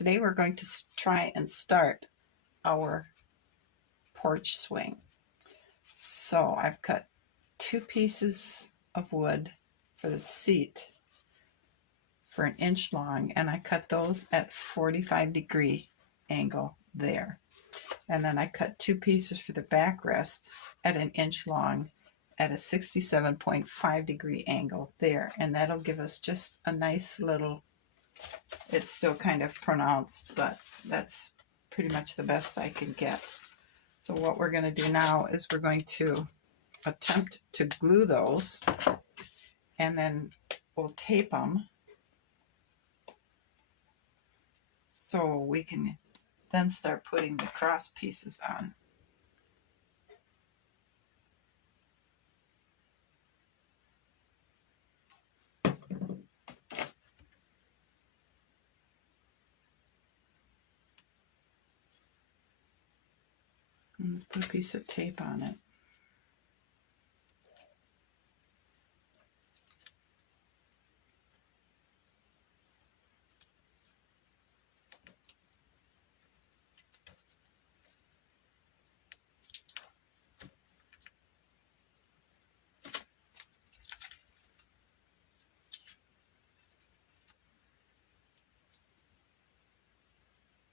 Today we're going to try and start our porch swing. So I've cut 2 pieces of wood for the seat for 1 inch long, and I cut those at 45-degree angle there. And then I cut 2 pieces for the backrest at 1 inch long at a 67.5-degree angle there. And that'll give us just a nice little, it's still kind of pronounced, but that's pretty much the best I can get. So what we're going to do now is we're going to attempt to glue those, and then we'll tape them so we can then start putting the cross pieces on. And let's put a piece of tape on it.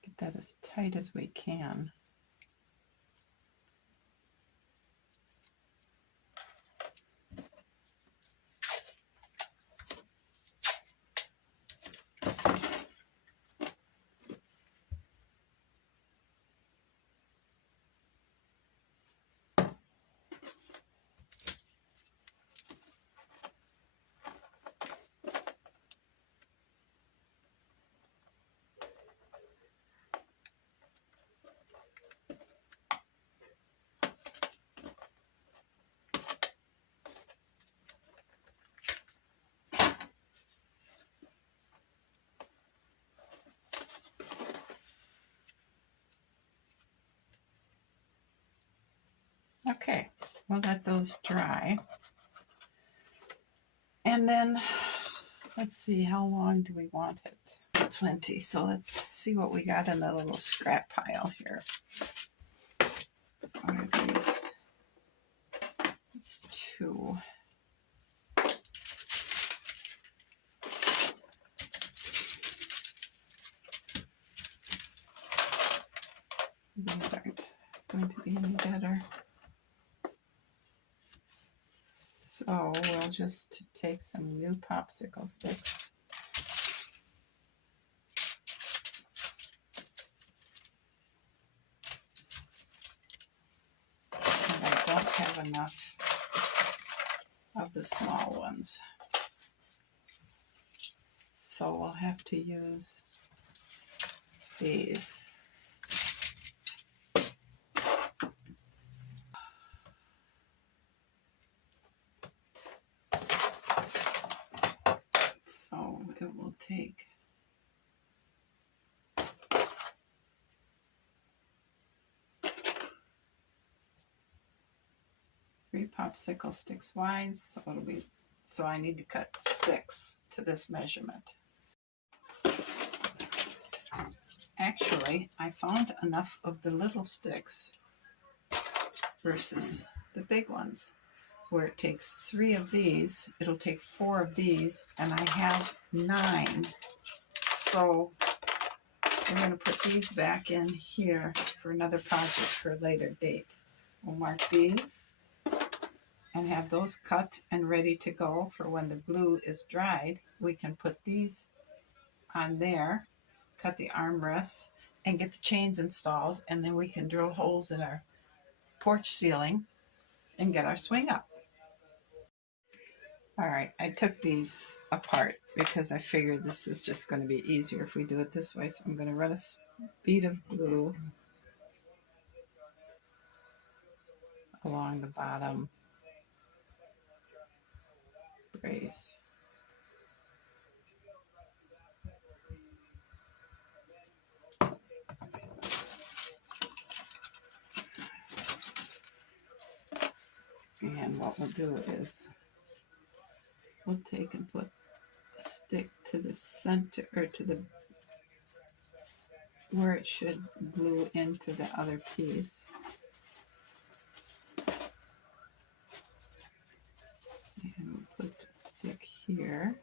Get that as tight as we can. Okay, we'll let those dry. And then let's see, how long do we want it? Plenty. So let's see what we got in the little scrap pile here. What are these? It's 2. These aren't going to be any better. So we'll just take some new popsicle sticks. And I don't have enough of the small ones, so we'll have to use these. So it will take 3 popsicle sticks wide, so it'll be, so I need to cut 6 to this measurement. Actually, I found enough of the little sticks versus the big ones, where it takes 3 of these, it'll take 4 of these, and I have 9. So we're going to put these back in here for another project for a later date. We'll mark these and have those cut and ready to go for when the glue is dried. We can put these on there, cut the armrests, and get the chains installed, and then we can drill holes in our porch ceiling and get our swing up. All right, I took these apart because I figured this is just going to be easier if we do it this way. So I'm going to run a bead of glue along the bottom brace. And what we'll do is we'll take and put a stick to the center, or to the where it should glue into the other piece. And we'll put the stick here.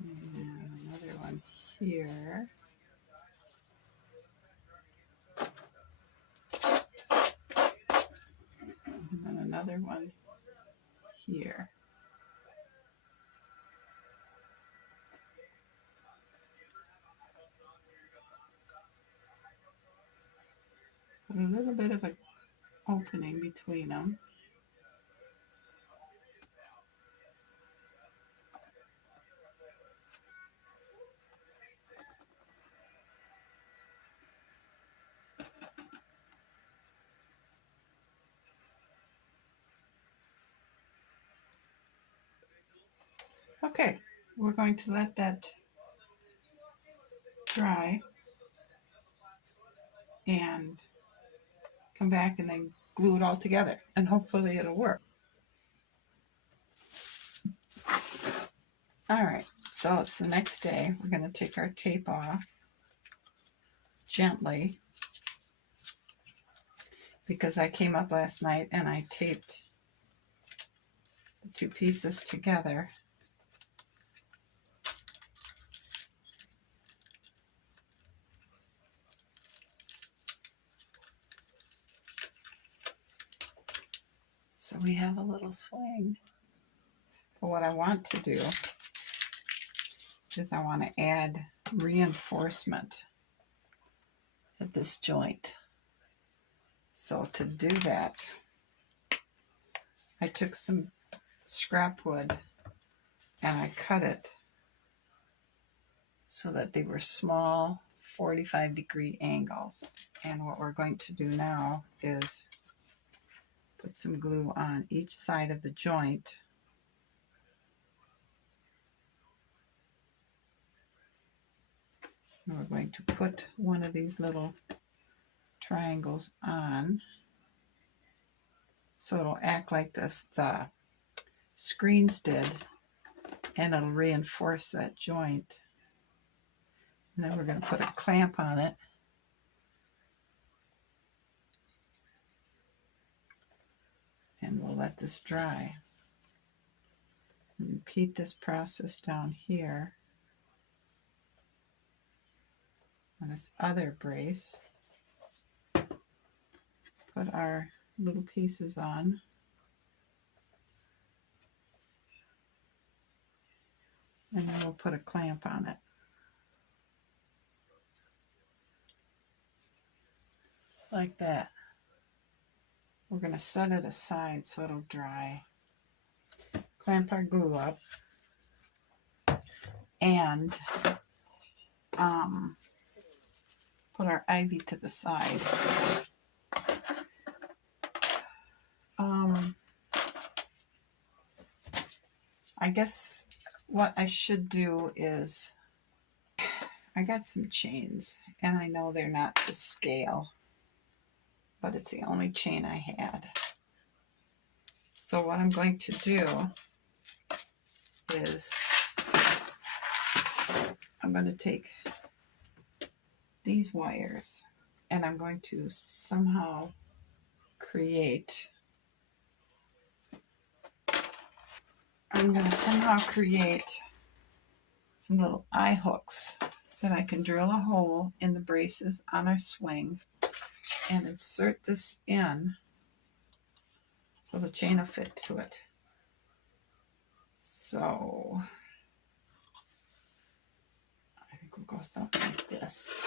And another one here. And then another one here. Put a little bit of an opening between them. Okay, we're going to let that dry and come back and then glue it all together, and hopefully it'll work. All right, so it's the next day. We're going to take our tape off gently because I came up last night and I taped the two pieces together. So we have a little swing. But what I want to do is I want to add reinforcement at this joint. So to do that, I took some scrap wood and I cut it so that they were small 45-degree angles. And what we're going to do now is put some glue on each side of the joint. And we're going to put one of these little triangles on so it'll act like this the screens did, and it'll reinforce that joint. And then we're going to put a clamp on it. And we'll let this dry. Repeat this process down here on this other brace. Put our little pieces on. And then we'll put a clamp on it. Like that. We're going to set it aside so it'll dry. Clamp our glue up. And put our ivy to the side. I guess what I should do is, I got some chains and I know they're not to scale, but it's the only chain I had. So what I'm going to do is I'm going to take these wires and I'm going to somehow create some little eye hooks that I can drill a hole in the braces on our swing and insert this in so the chain will fit to it. So I think we'll go something like this.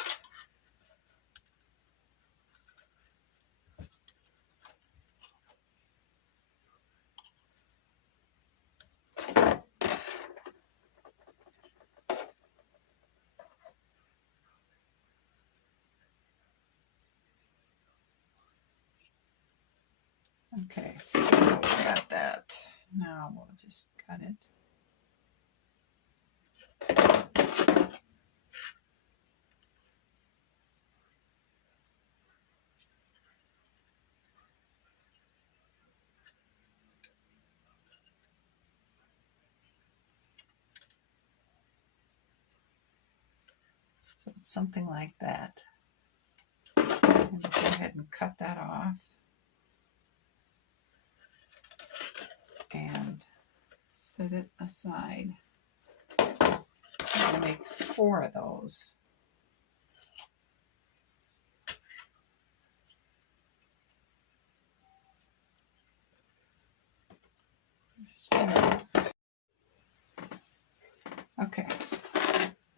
Okay, so we got that. Now we'll just cut it. So it's something like that. And go ahead and cut that off. And set it aside. I'll make 4 of those. Okay,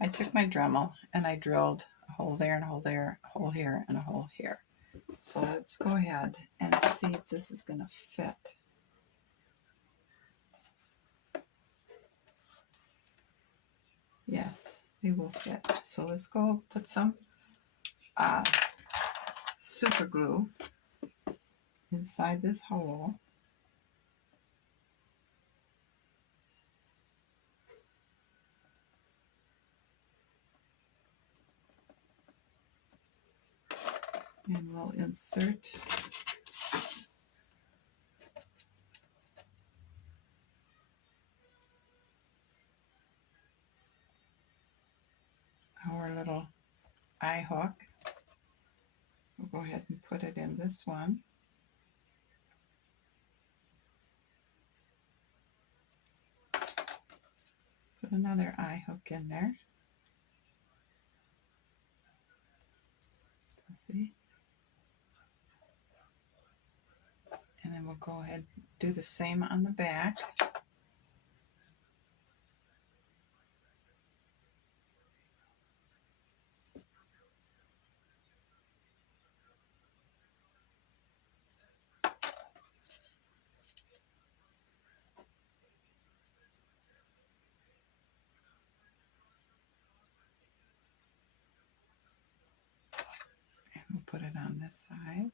I took my Dremel and I drilled a hole there and a hole there, a hole here and a hole here. So let's go ahead and see if this is going to fit. Yes, they will fit. So let's go put some super glue inside this hole. And we'll insert our little eye hook. We'll go ahead and put it in this one. Put another eye hook in there. Let's see. And then we'll go ahead and do the same on the back. And we'll put it on this side.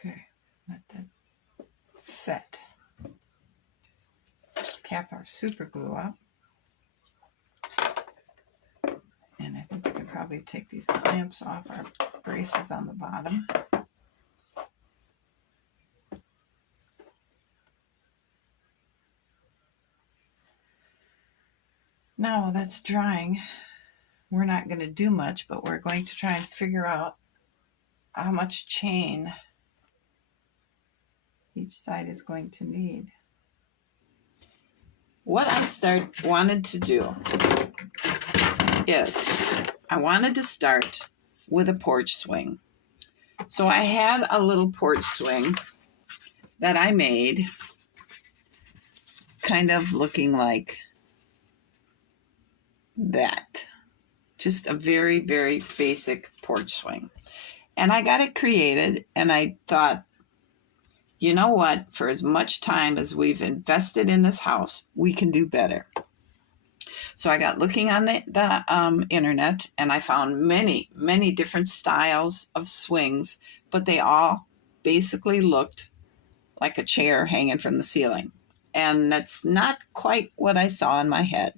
Okay, let that set. Cap our super glue up. And I think we could probably take these clamps off our braces on the bottom. Now that's drying, we're not going to do much, but we're going to try and figure out how much chain each side is going to need. What I wanted to do is I wanted to start with a porch swing. So I had a little porch swing that I made, kind of looking like that. Just a very, very basic porch swing. And I got it created, and I thought, you know what? For as much time as we've invested in this house, we can do better. So I got looking on the internet, and I found many, many different styles of swings, but they all basically looked like a chair hanging from the ceiling. And that's not quite what I saw in my head.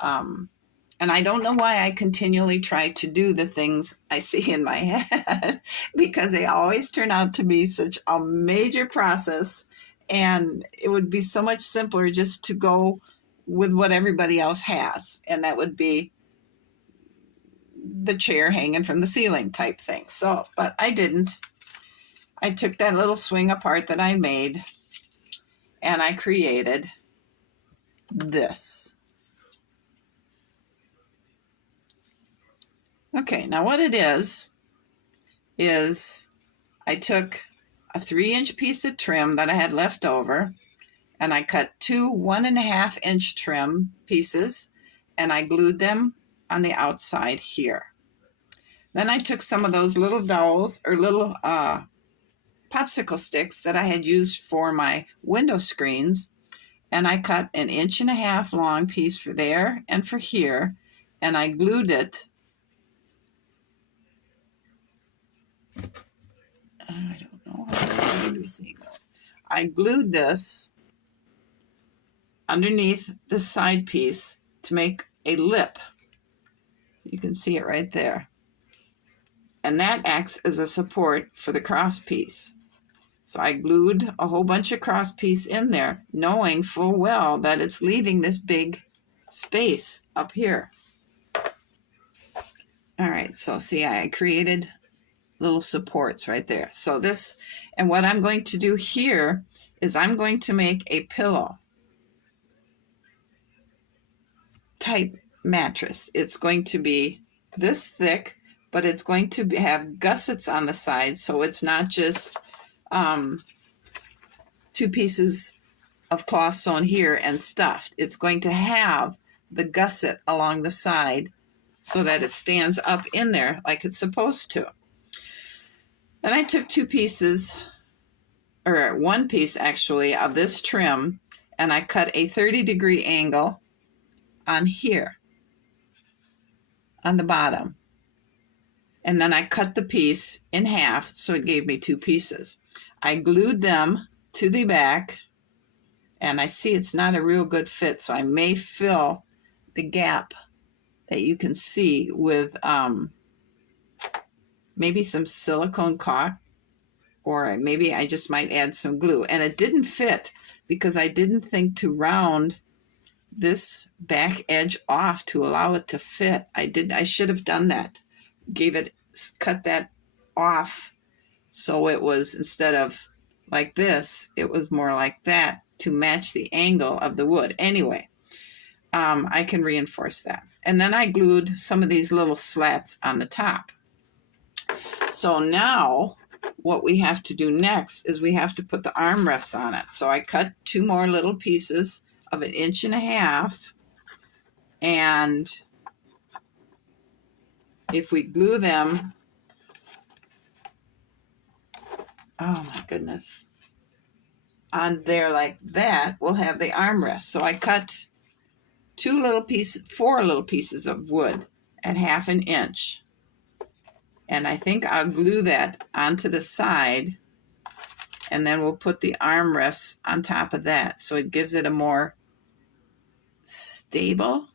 And I don't know why I continually try to do the things I see in my head, because they always turn out to be such a major process, and it would be so much simpler just to go with what everybody else has, and that would be the chair hanging from the ceiling type thing. So, but I didn't. I took that little swing apart that I made, and I created this. Okay, now what it is I took a 3-inch piece of trim that I had left over, and I cut 2 1.5-inch trim pieces, and I glued them on the outside here. Then I took some of those little dowels or little popsicle sticks that I had used for my window screens, and I cut an 1.5 inch long piece for there and for here, and I glued it. I don't know how to see this. I glued this underneath the side piece to make a lip. You can see it right there. And that acts as a support for the cross piece. So I glued a whole bunch of cross piece in there, knowing full well that it's leaving this big space up here. All right, so see, I created little supports right there. So this, and what I'm going to do here is I'm going to make a pillow type mattress. It's going to be this thick, but it's going to have gussets on the sides, so it's not just two pieces of cloth sewn here and stuffed. It's going to have the gusset along the side so that it stands up in there like it's supposed to. Then I took two pieces, or one piece actually, of this trim, and I cut a 30-degree angle on here, on the bottom. And then I cut the piece in half, so it gave me two pieces. I glued them to the back, and I see it's not a real good fit, so I may fill the gap that you can see with maybe some silicone caulk, or maybe I just might add some glue. And it didn't fit because I didn't think to round this back edge off to allow it to fit. I should have done that. Cut that off so it was, instead of like this, it was more like that to match the angle of the wood. Anyway, I can reinforce that. And then I glued some of these little slats on the top. So now what we have to do next is we have to put the armrests on it. So I cut two more little pieces of 1.5 inches, and if we glue them, oh my goodness, on there like that, we'll have the armrest. So I cut four little pieces of wood at 1/2 inch. And I think I'll glue that onto the side, and then we'll put the armrests on top of that. So it gives it a more stable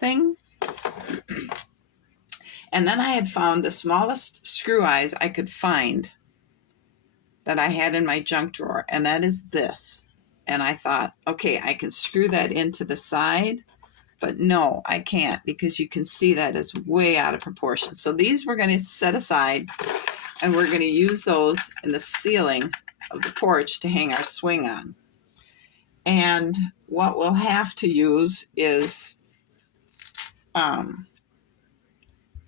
thing. And then I had found the smallest screw eyes I could find that I had in my junk drawer, and that is this. And I thought, okay, I can screw that into the side, but no, I can't, because you can see that is way out of proportion. So these we're going to set aside, and we're going to use those in the ceiling of the porch to hang our swing on. And what we'll have to use is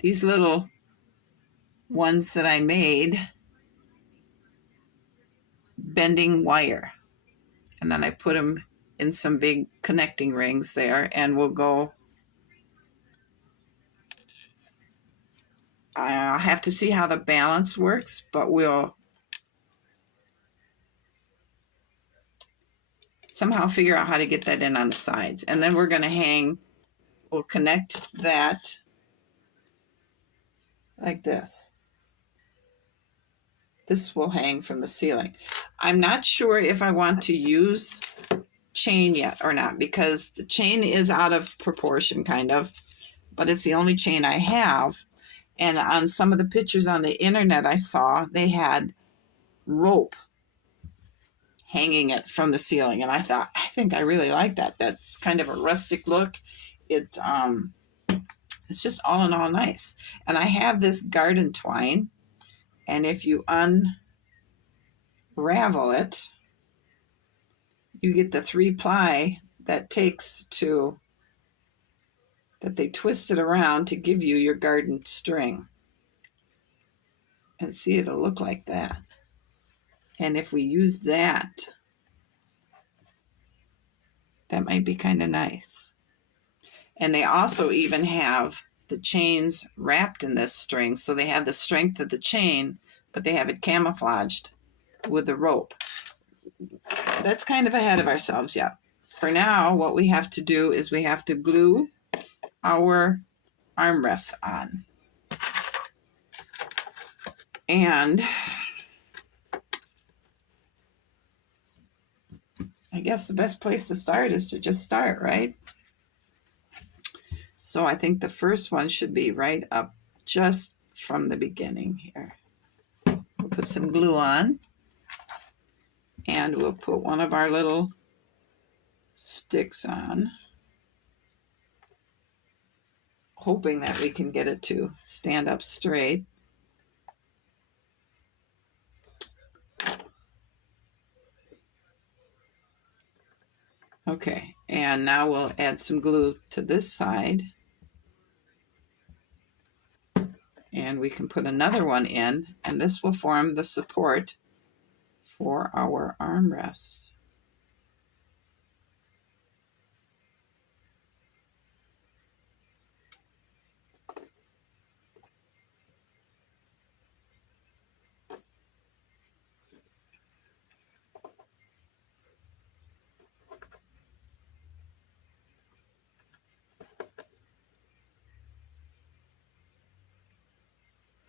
these little ones that I made, bending wire. And then I put them in some big connecting rings there, and we'll go. I'll have to see how the balance works, but we'll somehow figure out how to get that in on the sides. And then we're going to we'll connect that like this. This will hang from the ceiling. I'm not sure if I want to use chain yet or not, because the chain is out of proportion kind of, but it's the only chain I have. And on some of the pictures on the internet I saw, they had rope hanging it from the ceiling, and I thought, I think I really like that. That's kind of a rustic look. It's just all in all nice. And I have this garden twine, and if you unravel it, you get the 3-ply that they twist it around to give you your garden string. And see, it'll look like that. And if we use that, that might be kind of nice. And they also even have the chains wrapped in this string, so they have the strength of the chain, but they have it camouflaged with the rope. That's kind of ahead of ourselves yet. For now, what we have to do is we have to glue our armrests on. And I guess the best place to start is to just start, right? So I think the first one should be right up just from the beginning here. We'll put some glue on, and we'll put one of our little sticks on, hoping that we can get it to stand up straight. Okay, and now we'll add some glue to this side. And we can put another one in, and this will form the support for our armrest.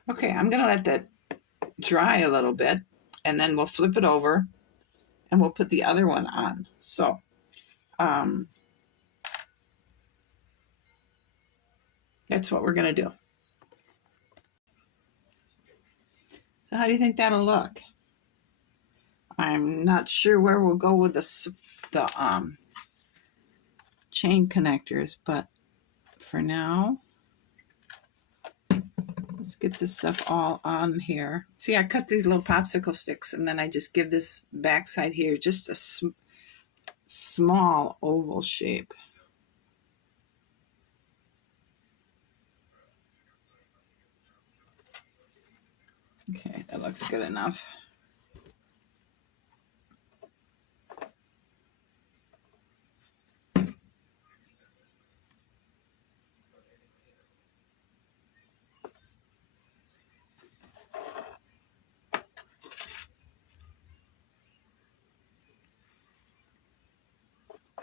Okay, I'm going to let that dry a little bit, and then we'll flip it over and we'll put the other one on. So that's what we're going to do. So how do you think that'll look? I'm not sure where we'll go with the chain connectors, but for now, let's get this stuff all on here. See, I cut these little popsicle sticks, and then I just give this backside here just a small oval shape. Okay, that looks good enough.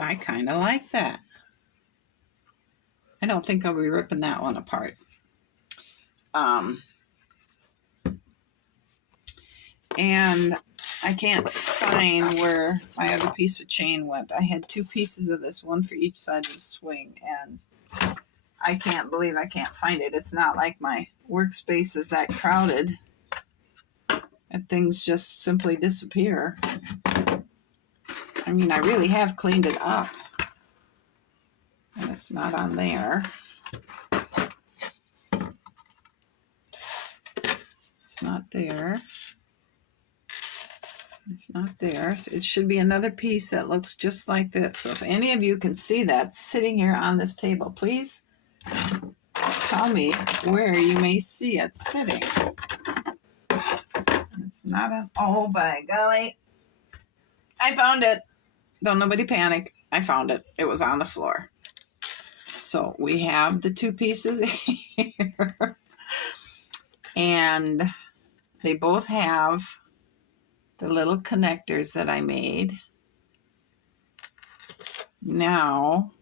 I kind of like that. I don't think I'll be ripping that one apart. And I can't find where my other piece of chain went. I had two pieces of this, one for each side of the swing, and I can't believe I can't find it. It's not like my workspace is that crowded and things just simply disappear. I mean, I really have cleaned it up, and it's not on there. It's not there. It's not there. So it should be another piece that looks just like this. So if any of you can see that sitting here on this table, please tell me where you may see it sitting. It's not a, oh by golly. I found it. Don't nobody panic. I found it. It was on the floor. So we have the two pieces here. And they both have the little connectors that I made. Now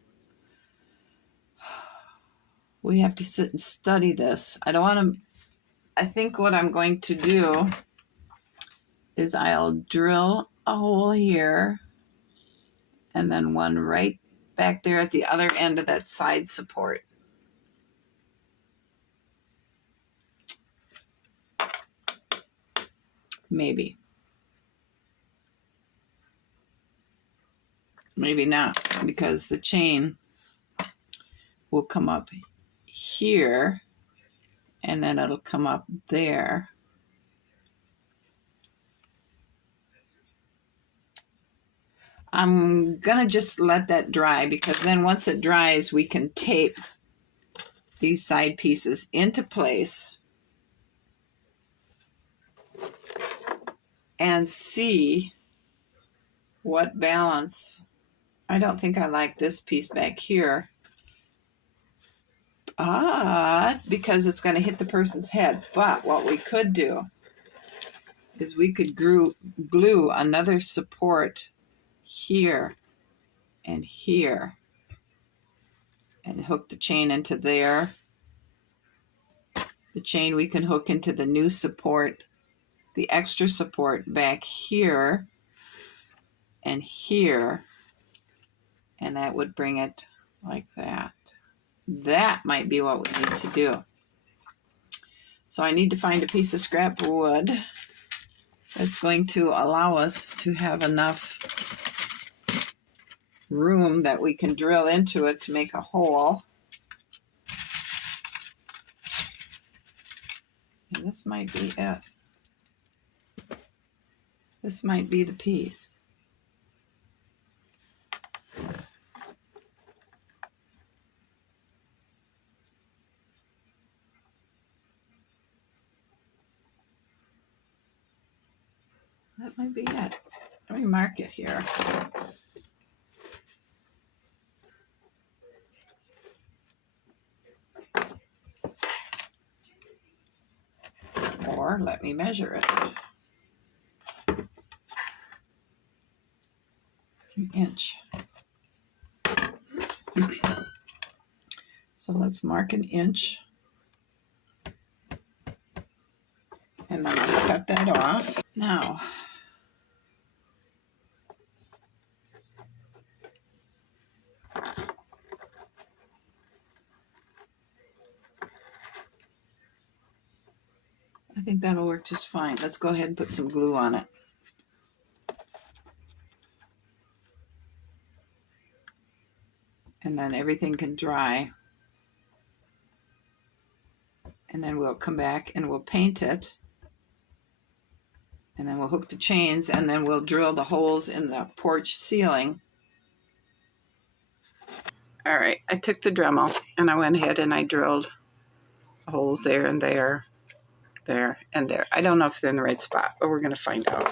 we have to sit and study this. I don't want to, I think what I'm going to do is I'll drill a hole here and then one right back there at the other end of that side support. Maybe. Maybe not, because the chain will come up here and then it'll come up there. I'm gonna just let that dry, because then once it dries, we can tape these side pieces into place and see what balance. I don't think I like this piece back here, but because it's going to hit the person's head. But what we could do is we could glue another support here and here and hook the chain into there. The chain we can hook into the new support, the extra support back here and here, and that would bring it like that. that might be what we need to do. So I need to find a piece of scrap wood that's going to allow us to have enough room that we can drill into it to make a hole. And this might be it. This might be the piece. That might be it. Let me mark it here. Or let me measure it. It's an inch. So let's mark an inch. And then I'll cut that off. Now, I think that'll work just fine. Let's go ahead and put some glue on it. And then everything can dry. And then we'll come back and we'll paint it. And then we'll hook the chains and then we'll drill the holes in the porch ceiling. All right, I took the Dremel and I went ahead and I drilled holes there and there, there and there. I don't know if they're in the right spot, but we're going to find out.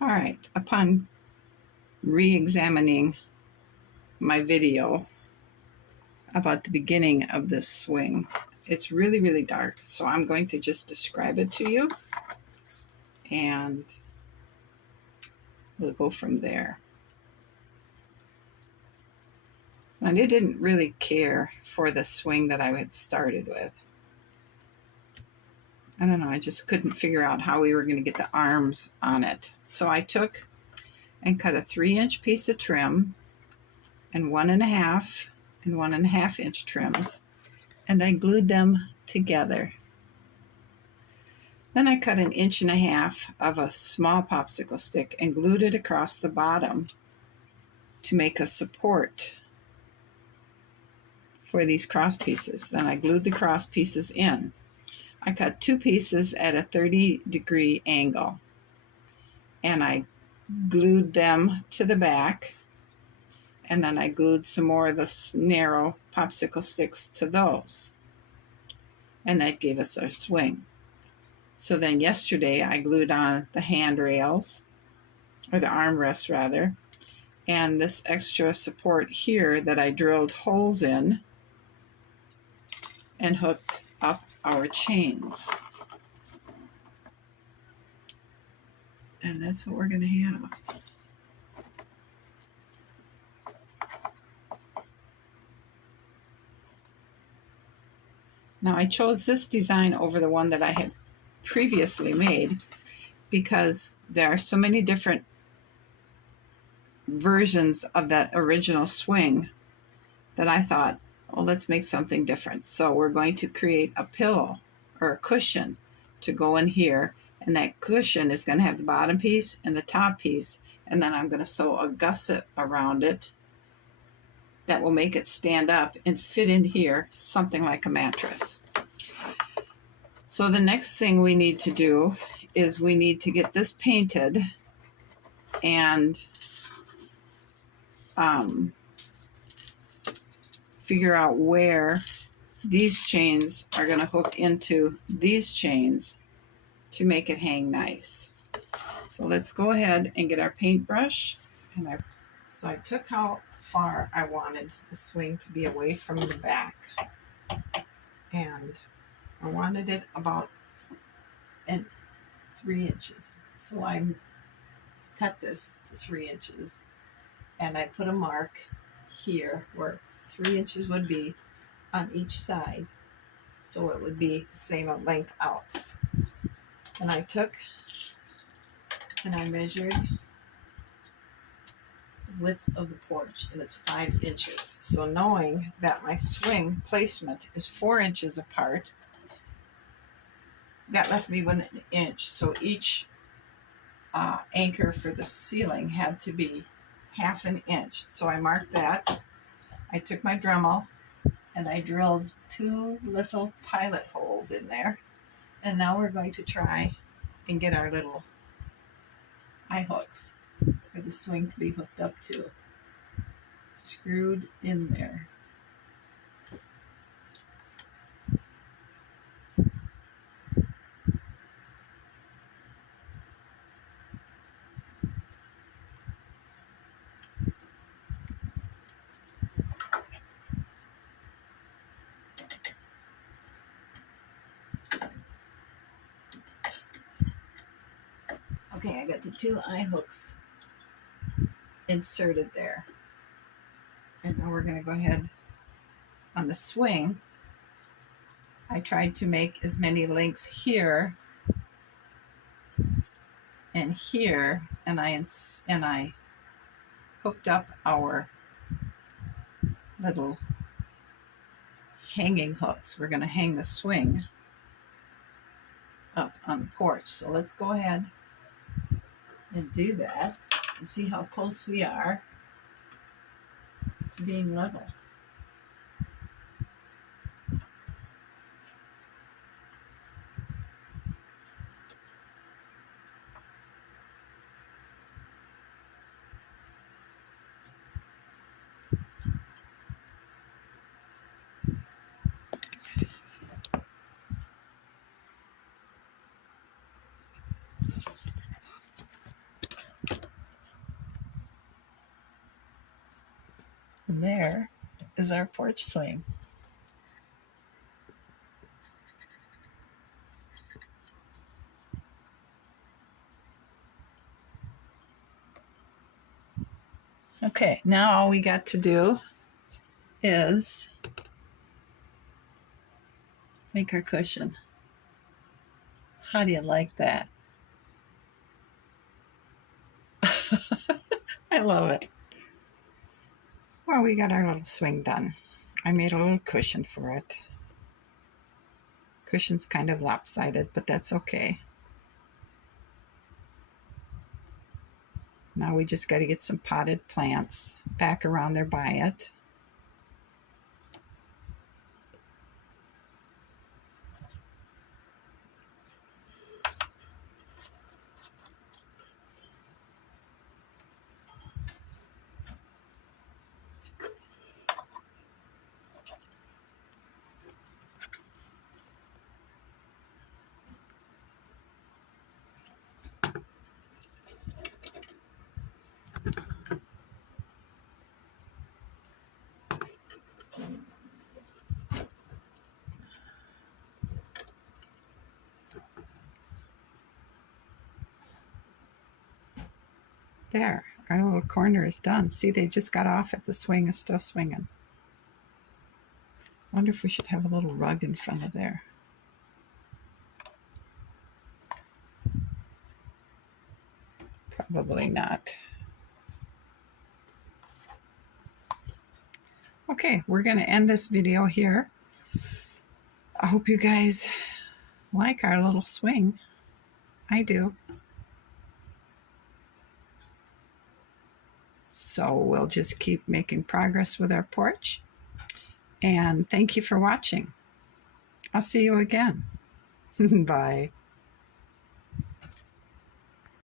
All right, upon re-examining my video about the beginning of this swing, it's really, really dark. So I'm going to just describe it to you and we'll go from there. And I didn't really care for the swing that I had started with. I don't know, I just couldn't figure out how we were going to get the arms on it. So I took and cut a 3-inch piece of trim and 1.5 and 1.5 inch trims, and I glued them together. Then I cut 1.5 inches of a small popsicle stick and glued it across the bottom to make a support for these cross pieces. Then I glued the cross pieces in. I cut 2 pieces at a 30-degree angle, and I glued them to the back, and then I glued some more of the narrow popsicle sticks to those, and that gave us our swing. So then yesterday I glued on the handrails, or the armrests rather, and this extra support here that I drilled holes in and hooked up our chains. And that's what we're going to have. Now I chose this design over the one that I had previously made because there are so many different versions of that original swing that I thought, well, let's make something different. So we're going to create a pillow or a cushion to go in here And that cushion is going to have the bottom piece and the top piece. And then I'm going to sew a gusset around it that will make it stand up and fit in here, something like a mattress. So the next thing we need to do is we need to get this painted and figure out where these chains are going to hook into these chains to make it hang nice. So let's go ahead and get our paintbrush. So I took how far I wanted the swing to be away from the back. And I wanted it about 3 inches. So I cut this to 3 inches. And I put a mark here where 3 inches would be on each side. So it would be the same length out. And I took and I measured the width of the porch, and it's 5 inches. So knowing that my swing placement is 4 inches apart, that left me with an inch. So each anchor for the ceiling had to be 1/2 inch. So I marked that. I took my Dremel and I drilled 2 little pilot holes in there. And now we're going to try and get our little eye hooks for the swing to be hooked up to, screwed in there. Okay, I got the 2 eye hooks inserted there. And now we're going to go ahead on the swing. I tried to make as many links here and here, and I hooked up our little hanging hooks. We're going to hang the swing up on the porch. So let's go ahead and do that and see how close we are to being level. And there is our porch swing. Okay, now all we got to do is make our cushion. How do you like that? I love it. Well, we got our little swing done. I made a little cushion for it. Cushion's kind of lopsided, but that's okay. Now we just got to get some potted plants back around there by it. There, our little corner is done. See, they just got off it. The swing is still swinging. I wonder if we should have a little rug in front of there. Probably not. Okay, we're going to end this video here. I hope you guys like our little swing. I do. So we'll just keep making progress with our porch. And thank you for watching. I'll see you again. Bye.